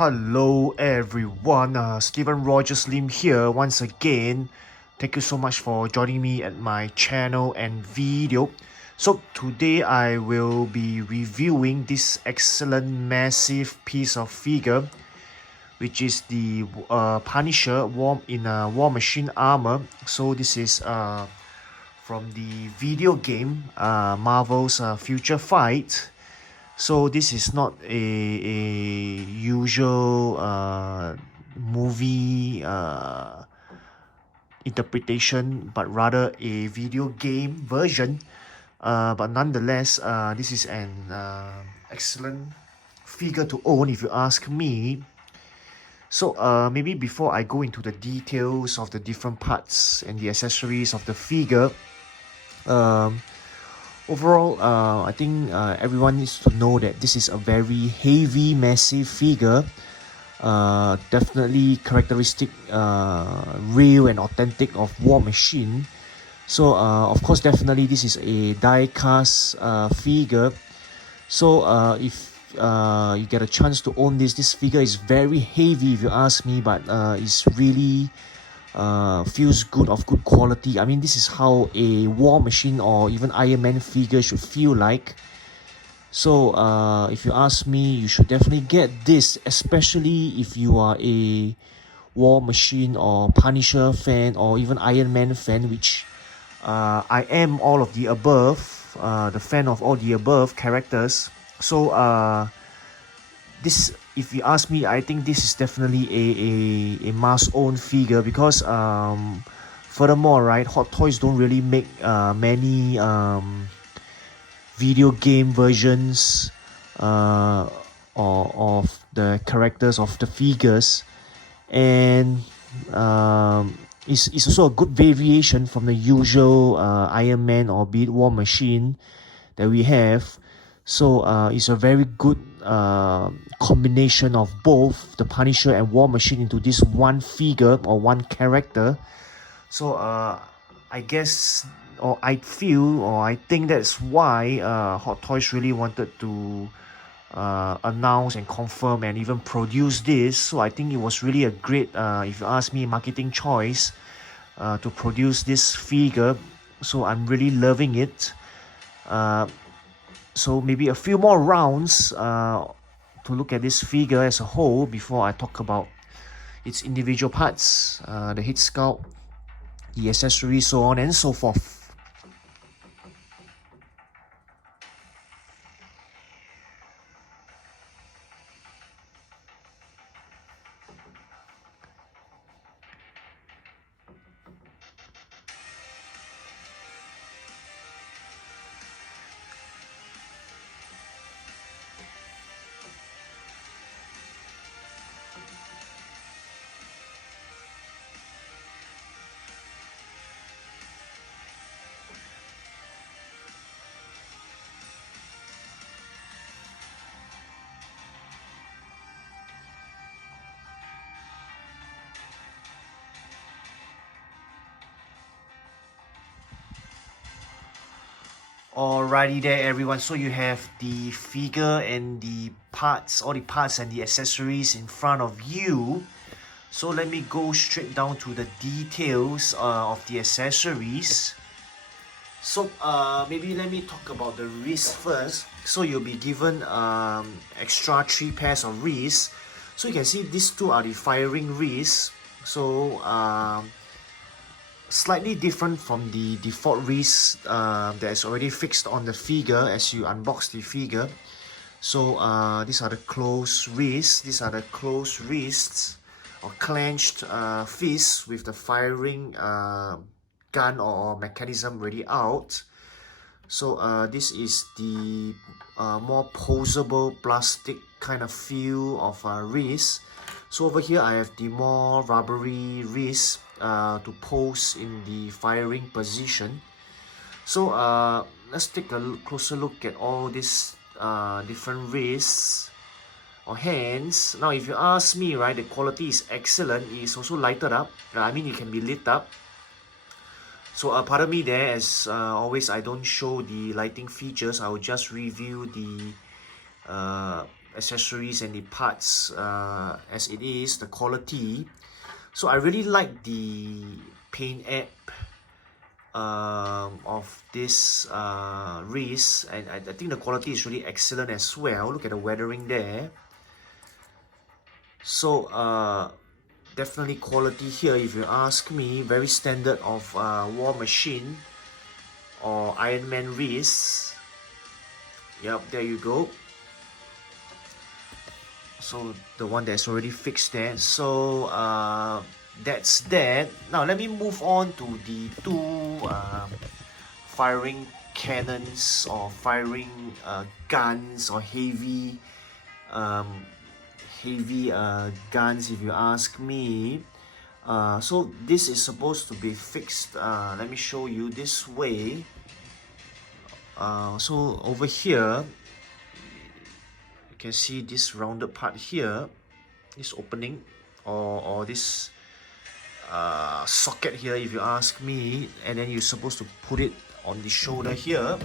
Hello everyone, Stephen Rogers Lim here once again. Thank you so much for joining me at my channel and video. So today I will be reviewing this excellent massive piece of figure, which is the Punisher War Machine armor. So this is from the video game Marvel's Future Fight. So this is not a usual movie interpretation, but rather a video game version. But nonetheless, this is an excellent figure to own if you ask me. So maybe before I go into the details of the different parts and the accessories of the figure, overall, I think everyone needs to know that this is a very heavy, massive figure. Definitely characteristic, real and authentic of War Machine. So, of course, definitely this is a die-cast figure. So, if you get a chance to own this figure is very heavy if you ask me, but it's really feels good, of good quality. I mean, this is how a War Machine or even Iron Man figure should feel like. So if you ask me, you should definitely get this, especially if you are a War Machine or Punisher fan or even Iron Man fan, which I am all of the above, the fan of all the above characters. So this, if you ask me, I think this is definitely a must-own figure because furthermore, right, Hot Toys don't really make many video game versions of the characters of the figures, and it's also a good variation from the usual Iron Man or be it War Machine that we have. So it's a very good combination of both the Punisher and War Machine into this one figure or one character. So I guess, or I feel, or I think that's why Hot Toys really wanted to announce and confirm and even produce this. So I think it was really a great, if you ask me, marketing choice to produce this figure. So I'm really loving it. So maybe a few more rounds to look at this figure as a whole before I talk about its individual parts, the head sculpt, the accessories, so on and so forth. Alrighty there everyone, so you have the figure and the parts, all the parts and the accessories in front of you. So let me go straight down to the details of the accessories. So maybe let me talk about the wrist first. So you'll be given extra 3 pairs of wrists. So you can see these two are the firing wrists. So slightly different from the default wrist that is already fixed on the figure as you unbox the figure. So these are the closed wrists. These are the closed wrists or clenched fists with the firing gun or mechanism ready out. So this is the more posable plastic kind of feel of wrist. So over here I have the more rubbery wrist to pose in the firing position. So let's take a closer look at all these different wrists or hands. Now if you ask me, right, the quality is excellent. It is also lighted up. I mean, it can be lit up. So pardon me there, as always I don't show the lighting features. I will just review the accessories and the parts as it is, the quality. So I really like the paint app of this wrist, and I think the quality is really excellent as well. Look at the weathering there. So definitely quality here, if you ask me. Very standard of War Machine or Iron Man wrist. Yep, there you go. So the one that's already fixed there. So that's that. Now let me move on to the two firing cannons or firing guns or heavy guns, if you ask me. So this is supposed to be fixed. Let me show you this way. So over here, you can see this rounded part here, this opening, or this socket here, if you ask me, and then you're supposed to put it on the shoulder here.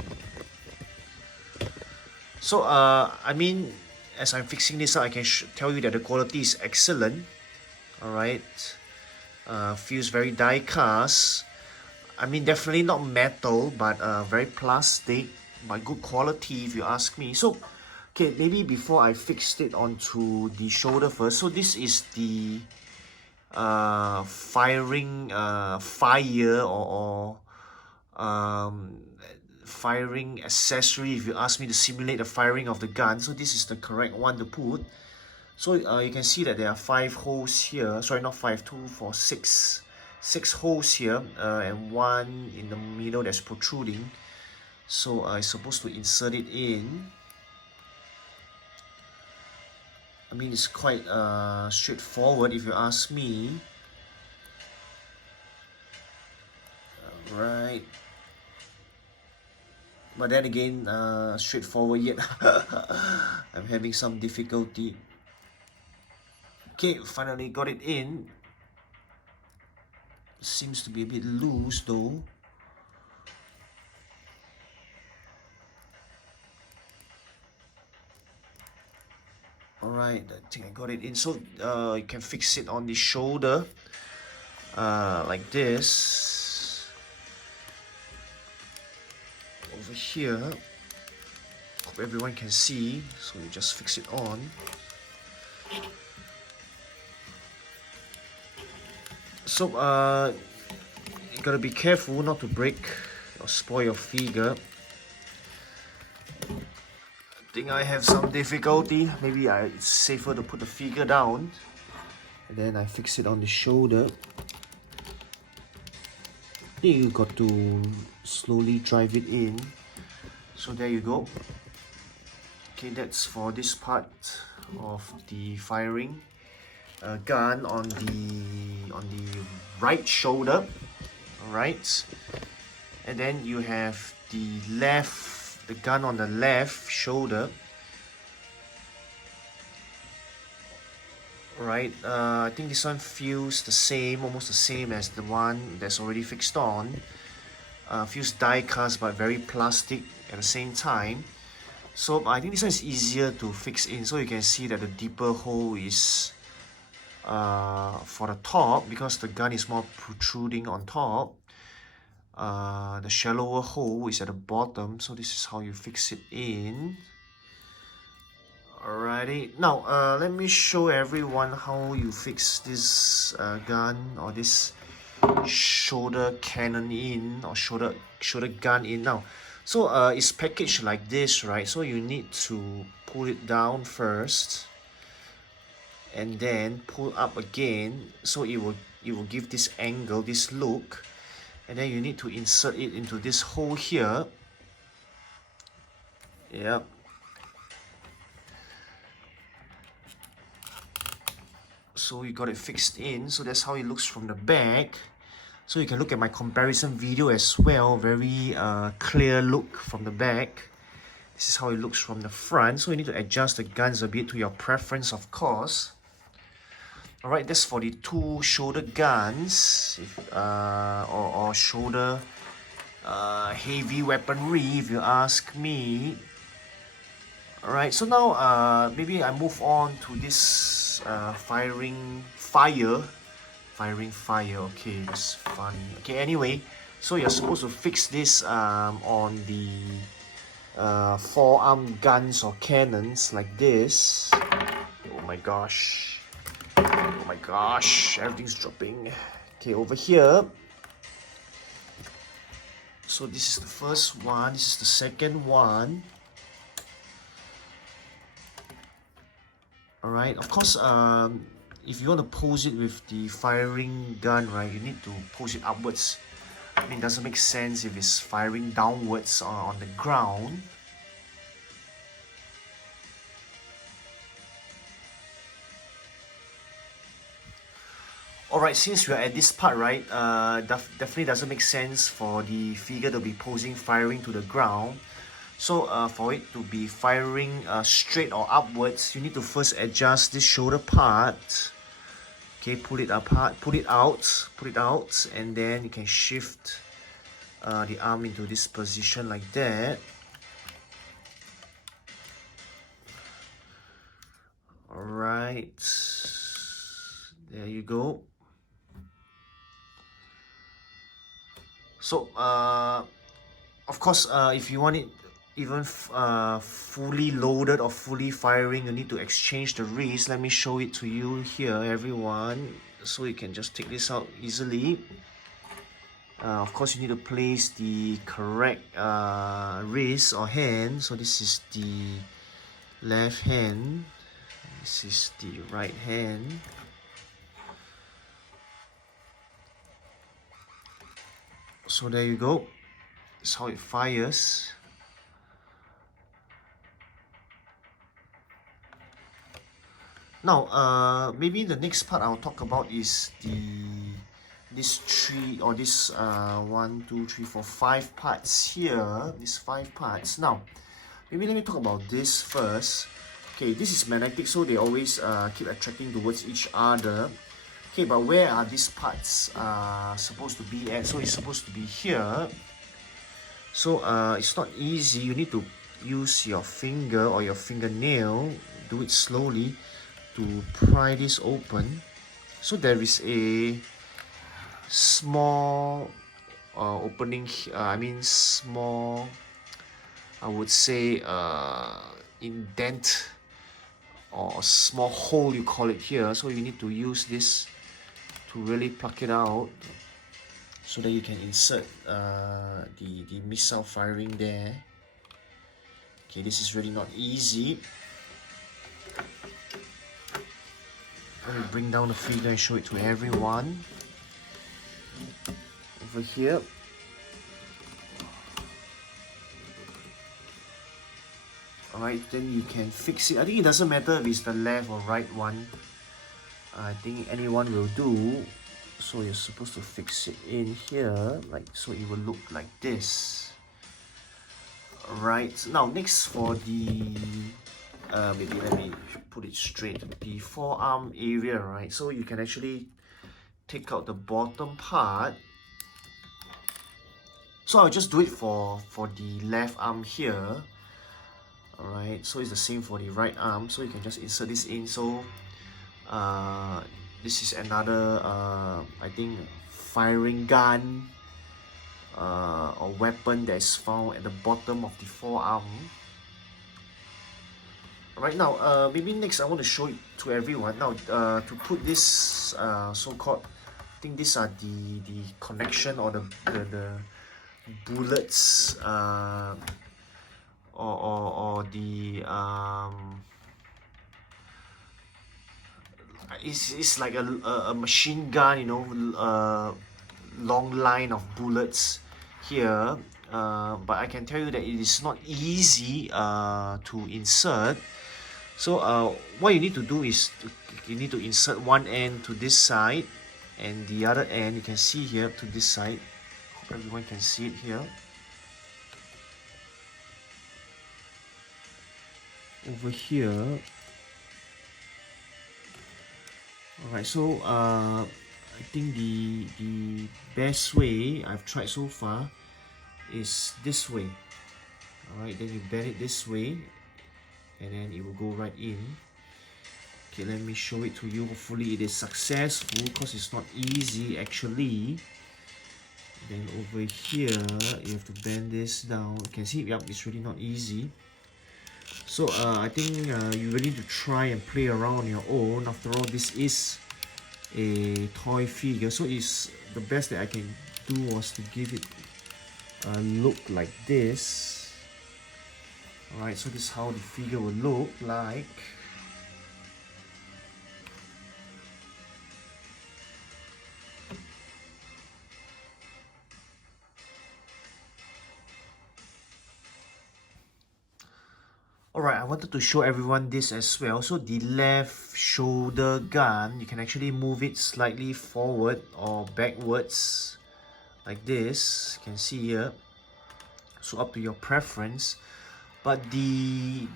So I mean, as I'm fixing this up, I can tell you that the quality is excellent. Alright, feels very die cast. I mean, definitely not metal, but very plastic, but good quality, if you ask me. So okay, maybe before I fixed it onto the shoulder first. So this is the firing fire or firing accessory, if you ask me, to simulate the firing of the gun. So this is the correct one to put. So you can see that there are 5 holes here. Sorry, not 5, 2, 4, 6. 6 holes here, and one in the middle that's protruding. So I'm supposed to insert it in. I mean, it's quite straightforward, if you ask me. Right. But then again, straightforward yet. I'm having some difficulty. Okay, finally got it in. Seems to be a bit loose though. Alright, I think I got it in. So you can fix it on the shoulder like this. Over here. Hope everyone can see. So you just fix it on. So you gotta be careful not to break or spoil your figure. I think I have some difficulty. Maybe it's safer to put the figure down and then I fix it on the shoulder. I think you got to slowly drive it in. So there you go. Okay, that's for this part of the firing gun on the right shoulder. All right, and then you have the gun on the left shoulder. Right, I think this one feels the same, almost the same as the one that's already fixed on. Feels die cast but very plastic at the same time. So I think this one is easier to fix in. So you can see that the deeper hole is for the top, because the gun is more protruding on top. The shallower hole is at the bottom. So this is how you fix it in. Alrighty, now let me show everyone how you fix this gun or this shoulder cannon in, or shoulder gun in. Now, so it's packaged like this, right? So you need to pull it down first and then pull up again, so it will give this angle, this look, and then you need to insert it into this hole here. Yep. So you got it fixed in. So that's how it looks from the back. So you can look at my comparison video as well. Very clear look from the back. This is how it looks from the front. So you need to adjust the guns a bit to your preference, of course. Alright, that's for the two shoulder guns, or shoulder heavy weaponry, if you ask me. Alright, so now maybe I move on to this firing fire. Okay, that's funny. Okay, anyway, so you're supposed to fix this on the forearm guns or cannons like this. Oh my gosh. Oh my gosh, everything's dropping. Okay, over here. So this is the first one, this is the second one. Alright, of course, if you want to pose it with the firing gun, right, you need to pose it upwards. I mean, it doesn't make sense if it's firing downwards on the ground. Alright, since we're at this part, right, definitely doesn't make sense for the figure to be posing firing to the ground. So for it to be firing straight or upwards, you need to first adjust this shoulder part. Okay, pull it apart, pull it out, and then you can shift the arm into this position like that. Alright, there you go. So of course, if you want it even fully loaded or fully firing, you need to exchange the wrist. Let me show it to you here, everyone, so you can just take this out easily. Of course, you need to place the correct wrist or hand. So this is the left hand, this is the right hand. So there you go, that's how it fires. Now, maybe the next part I'll talk about is this three or this 1, 2, 3, 4, 5 parts here. These 5 parts. Now, maybe let me talk about this first. Okay, this is magnetic, so they always keep attracting towards each other. Okay, but where are these parts supposed to be at? So it's supposed to be here. So it's not easy. You need to use your finger or your fingernail. Do it slowly to pry this open. So there is a small opening, small, I would say indent or small hole, you call it here. So you need to use this to really pluck it out so that you can insert the missile firing there. Okay, this is really not easy. Let me bring down the figure and show it to everyone. Over here. Alright, then you can fix it. I think it doesn't matter if it's the left or right one. I think anyone will do. So you're supposed to fix it in here, like so it will look like this. Alright, now next for the maybe let me put it straight, the forearm area, right? So you can actually take out the bottom part. So I'll just do it for the left arm here. Alright, so it's the same for the right arm. So you can just insert this in. So this is another I think firing gun or weapon that's found at the bottom of the forearm. Right now, maybe next I want to show it to everyone. Now, to put this so-called, I think these are the connection or the bullets or the it's like a machine gun, you know, long line of bullets here. But I can tell you that it is not easy to insert. So what you need to do is you need to insert one end to this side and the other end you can see here to this side. Hope everyone can see it here. Over here. Alright, so I think the best way I've tried so far is this way. Alright, then you bend it this way and then it will go right in. Okay, let me show it to you. Hopefully it is successful because it's not easy actually. Then over here, you have to bend this down. You can see, yep, it's really not easy. So I think you really need to try and play around on your own. After all, this is a toy figure, so it's the best that I can do was to give it a look like this. Alright, so this is how the figure will look like. Alright, I wanted to show everyone this as well. So the left shoulder gun, you can actually move it slightly forward or backwards like this. You can see here. So up to your preference. But the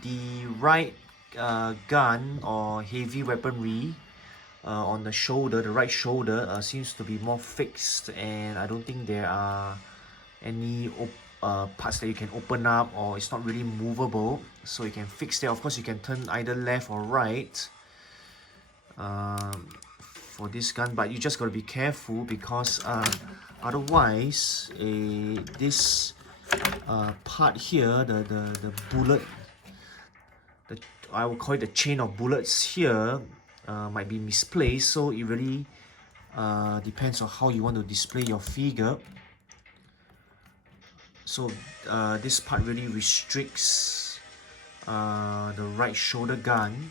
right gun or heavy weaponry on the shoulder, the right shoulder, seems to be more fixed, and I don't think there are any parts that you can open up, or it's not really movable, so you can fix that. Of course, you can turn either left or right for this gun, but you just gotta be careful because otherwise this part here, the bullet, I will call it the chain of bullets here, might be misplaced, so it really depends on how you want to display your figure. So this part really restricts the right shoulder gun.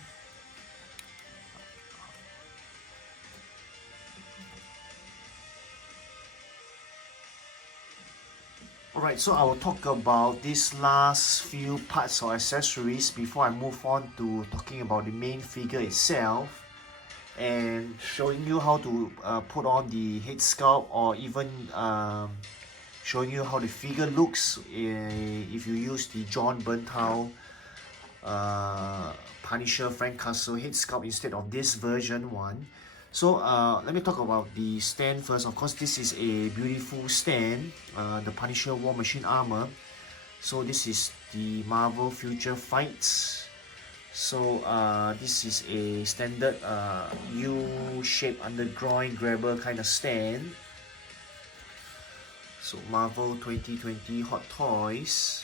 Alright, so I will talk about these last few parts or accessories before I move on to talking about the main figure itself and showing you how to put on the head sculpt, or even showing you how the figure looks if you use the John Bernthal Punisher Frank Castle head sculpt instead of this version one. So let me talk about the stand first. Of course, this is a beautiful stand, the Punisher War Machine armor. So this is the Marvel Future Fights. So this is a standard U-shaped underground grabber kind of stand. So Marvel 2020 Hot Toys.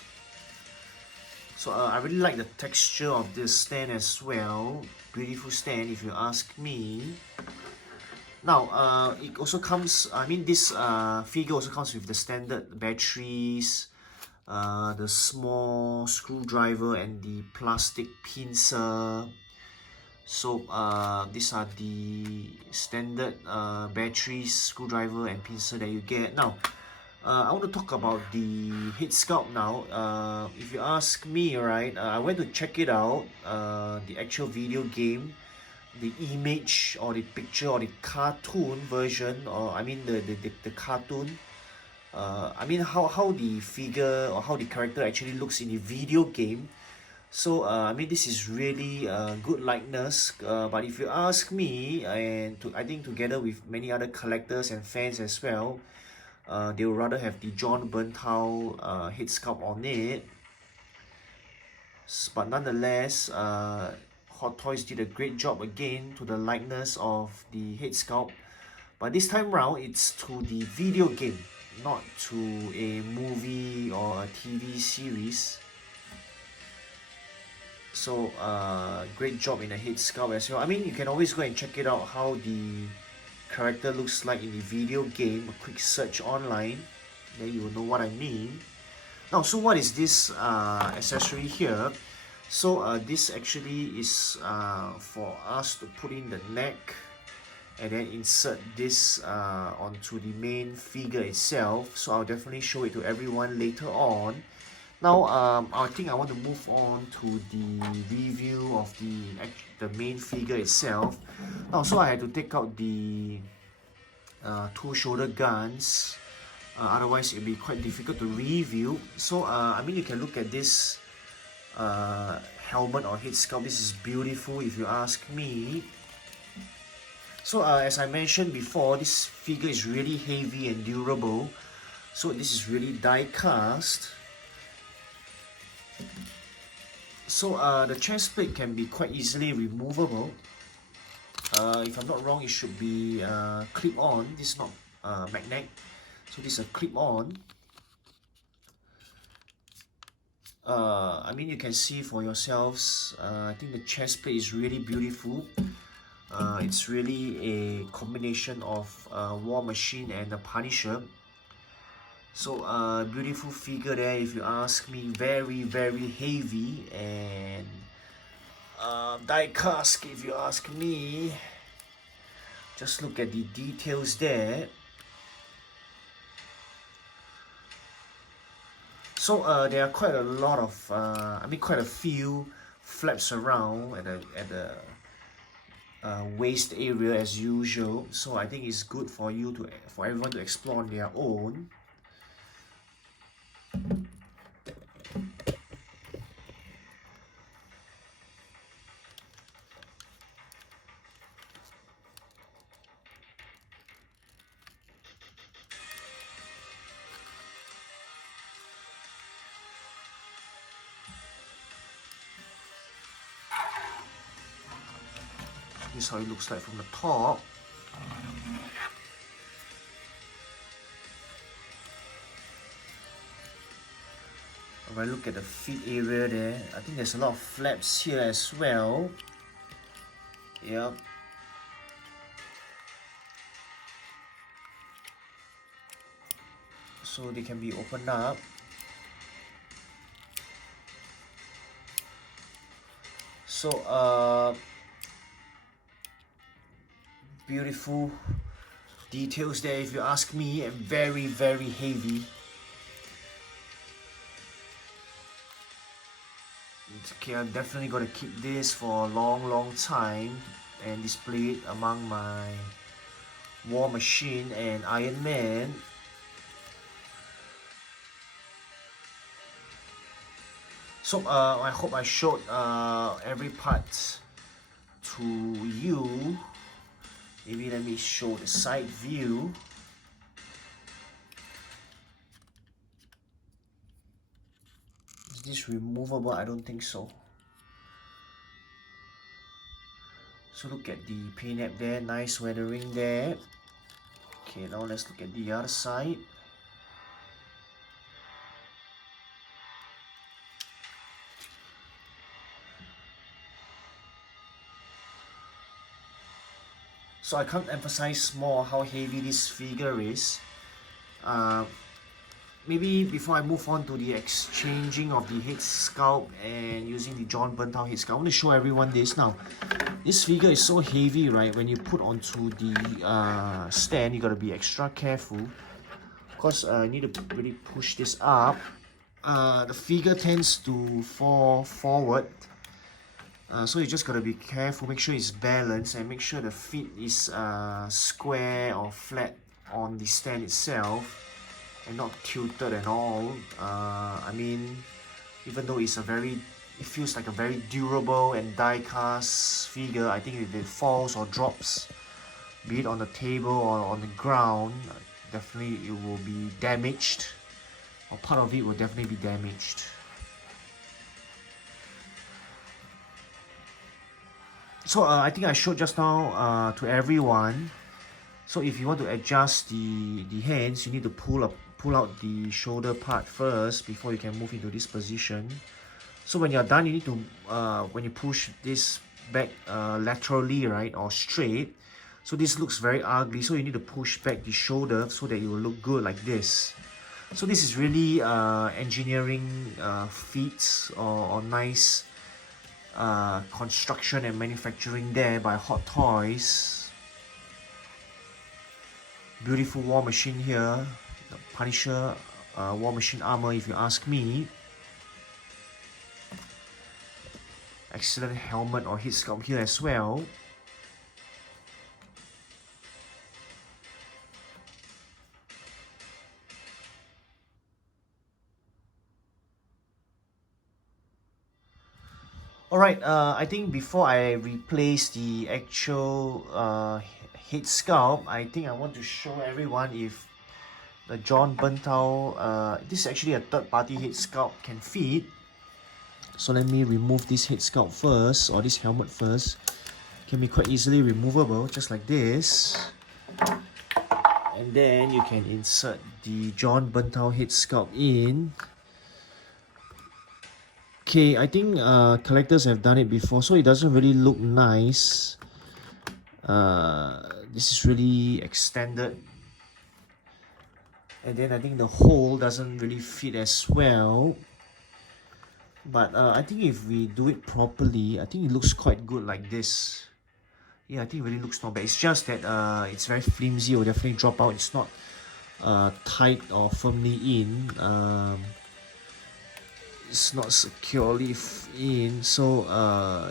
So I really like the texture of this stand as well. Beautiful stand if you ask me. Now it also comes, I mean this figure also comes with the standard batteries, the small screwdriver and the plastic pincer. So these are the standard batteries, screwdriver and pincer that you get. Now I want to talk about the head sculpt now. If you ask me, right, I went to check it out, the actual video game, the image or the picture or the cartoon version, or I mean the cartoon, I mean how the figure or how the character actually looks in the video game. So I mean this is really good likeness, but if you ask me, and I think together with many other collectors and fans as well, they would rather have the John Bernthal head sculpt on it. But nonetheless, Hot Toys did a great job again to the likeness of the head sculpt. But this time round, it's to the video game, not to a movie or a TV series. So great job in the head sculpt as well. I mean, you can always go and check it out how the character looks like in the video game. A quick search online, then you will know what I mean. Now, so what is this accessory here? So this actually is for us to put in the neck and then insert this onto the main figure itself. So I'll definitely show it to everyone later on. Now I think I want to move on to the review of the main figure itself. Now, so I had to take out the two shoulder guns, otherwise it'll be quite difficult to review. So I mean, you can look at this helmet or head sculpt. This is beautiful if you ask me. So as I mentioned before, this figure is really heavy and durable. So this is really die cast. So the chest plate can be quite easily removable. If I'm not wrong, it should be clip-on. This is not magnet. So this is a clip-on. I mean, you can see for yourselves. I think the chest plate is really beautiful. It's really a combination of War Machine and the Punisher. So beautiful figure there, if you ask me. Very, very heavy, and die cast, if you ask me. Just look at the details there. So there are quite a lot of, I mean quite a few flaps around at the waist area as usual. So I think it's good for everyone to explore on their own. This is how it looks like from the top. If I look at the feet area there, I think there's a lot of flaps here as well. Yep. So they can be opened up. So beautiful details there, if you ask me, and very, very heavy. Okay, I'm definitely gonna keep this for a long, long time and display it among my War Machine and Iron Man. So I hope I showed every part to you. Maybe let me show the side view. Is this removable? I don't think so. So look at the paint app there, nice weathering there. Okay, now let's look at the other side. So I can't emphasize more how heavy this figure is. Maybe before I move on to the exchanging of the head sculpt and using the John Bernthal head sculpt, I want to show everyone this now. This figure is so heavy, right? When you put onto the stand, you gotta be extra careful. Of course, you need to really push this up. The figure tends to fall forward. So you just gotta be careful, make sure it's balanced, and make sure the feet is square or flat on the stand itself and not tilted at all. I mean, even though it feels like a very durable and die-cast figure, I think if it falls or drops, be it on the table or on the ground, definitely it will be damaged, or part of it will definitely be damaged. So I think I showed just now to everyone. So if you want to adjust the hands, you need to pull out the shoulder part first before you can move into this position. So when you're done, you need to when you push this back laterally, right, or straight. So this looks very ugly. So you need to push back the shoulder so that it will look good like this. So this is really engineering feats or nice construction and manufacturing there by Hot Toys. Beautiful War Machine here, the Punisher War Machine armor, if you ask me. Excellent helmet or head sculpt here as well. Alright, I think before I replace the actual head sculpt, I think I want to show everyone if the John Bernthal, this is actually a third-party head sculpt, can fit. So let me remove this head sculpt first, or this helmet first. Can be quite easily removable, just like this. And then you can insert the John Berntal head sculpt in. Okay, I think collectors have done it before, so it doesn't really look nice. This is really extended. And then I think the hole doesn't really fit as well. But I think if we do it properly, I think it looks quite good like this. Yeah, I think it really looks not bad. It's just that it's very flimsy. It will definitely drop out. It's not tight or firmly in. It's not securely in. So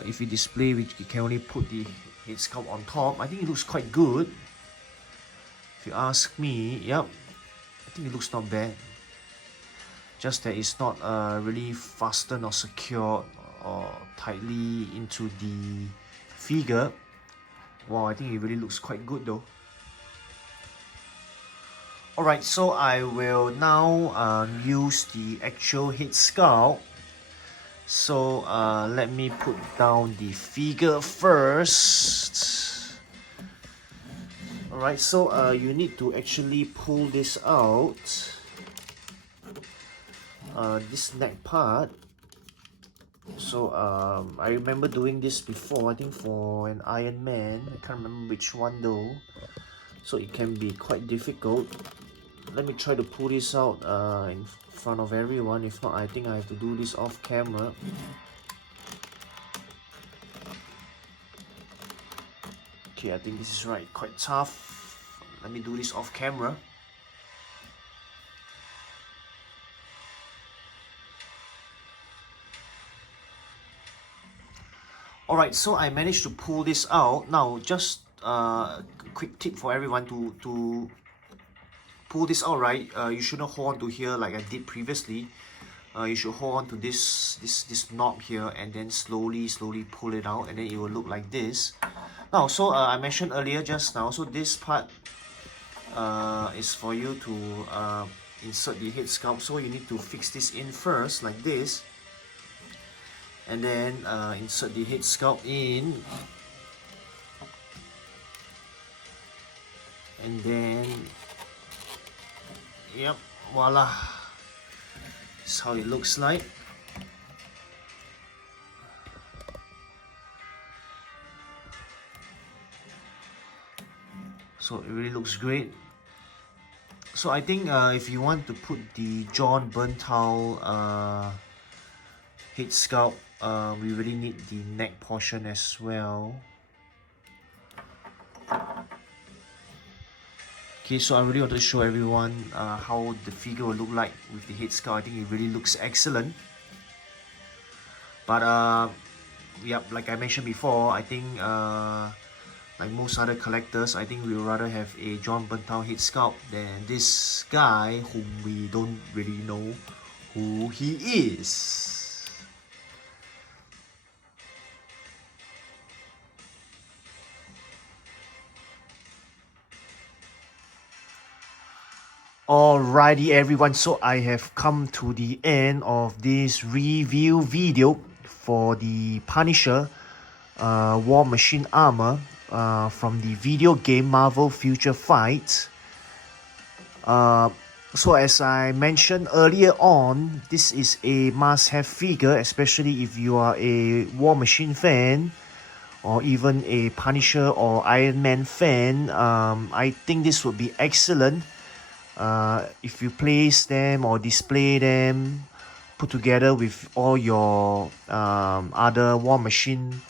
if we display, we can only put the head sculpt on top. I think it looks quite good. If you ask me, yep, I think it looks not bad. Just that it's not really fastened or secured or tightly into the figure. Wow, I think it really looks quite good though. Alright, so I will now use the actual head sculpt. So let me put down the figure first. Alright, so you need to actually pull this out. This neck part. So I remember doing this before, I think for an Iron Man. I can't remember which one though. So it can be quite difficult. Let me try to pull this out in front of everyone. If not, I think I have to do this off camera. Okay, I think this is right, quite tough. Let me do this off camera. Alright, so I managed to pull this out. Now, just a quick tip for everyone to pull this out, right? You shouldn't hold on to here like I did previously. You should hold on to this knob here and then slowly pull it out, and then it will look like this. Now, so I mentioned earlier just now, so this part is for you to insert the head sculpt. So you need to fix this in first like this. And then insert the head sculpt in, and then yep, voila, this is how it looks like. So it really looks great. So I think if you want to put the John Berntal head sculpt, we really need the neck portion as well. Okay, so I really want to show everyone how the figure will look like with the head sculpt. I think it really looks excellent. But yeah, like I mentioned before, I think like most other collectors, I think we would rather have a John Berntal head sculpt than this guy whom we don't really know who he is. Alrighty everyone, so I have come to the end of this review video for the Punisher War Machine armor from the video game Marvel Future Fight. So as I mentioned earlier on, this is a must-have figure, especially if you are a War Machine fan or even a Punisher or Iron Man fan. I think this would be excellent. If you place them or display them, put together with all your other War Machine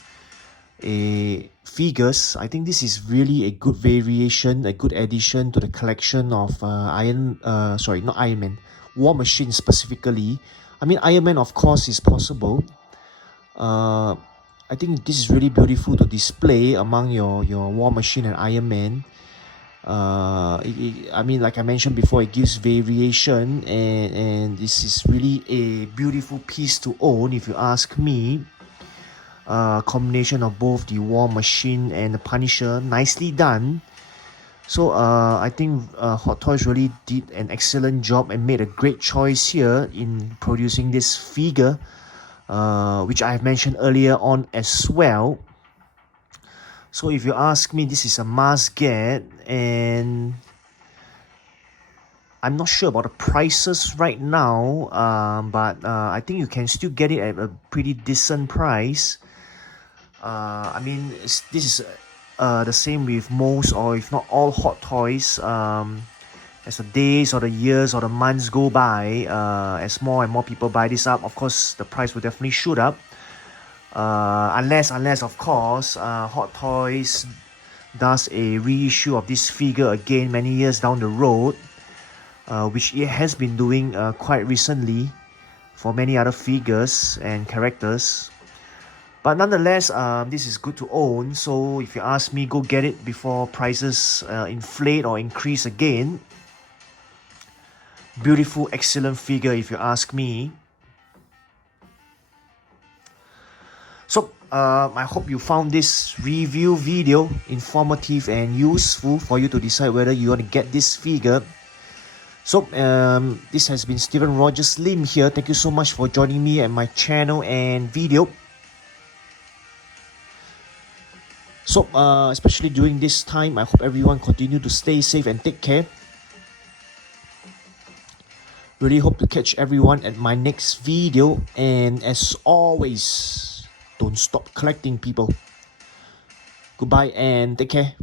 figures, I think this is really a good variation, a good addition to the collection of War Machine specifically. I mean, Iron Man of course is possible. I think this is really beautiful to display among your War Machine and Iron Man. I mean, like I mentioned before, it gives variation, and this is really a beautiful piece to own if you ask me. Combination of both the War Machine and the Punisher, nicely done. So I think Hot Toys really did an excellent job and made a great choice here in producing this figure which I have mentioned earlier on as well. So if you ask me, this is a must get, and I'm not sure about the prices right now, but I think you can still get it at a pretty decent price. I mean, this is the same with most, or if not all, hot toys. As the days or the years or the months go by, as more and more people buy this up, of course, the price will definitely shoot up. Unless of course, Hot Toys does a reissue of this figure again many years down the road, which it has been doing quite recently for many other figures and characters. But nonetheless, this is good to own. So if you ask me, go get it before prices inflate or increase again. Beautiful, excellent figure if you ask me. So I hope you found this review video informative and useful for you to decide whether you want to get this figure. So this has been Steven Rogers Lim here. Thank you so much for joining me at my channel and video. So especially during this time, I hope everyone continue to stay safe and take care. Really hope to catch everyone at my next video, and as always, don't stop collecting, people. Goodbye and take care.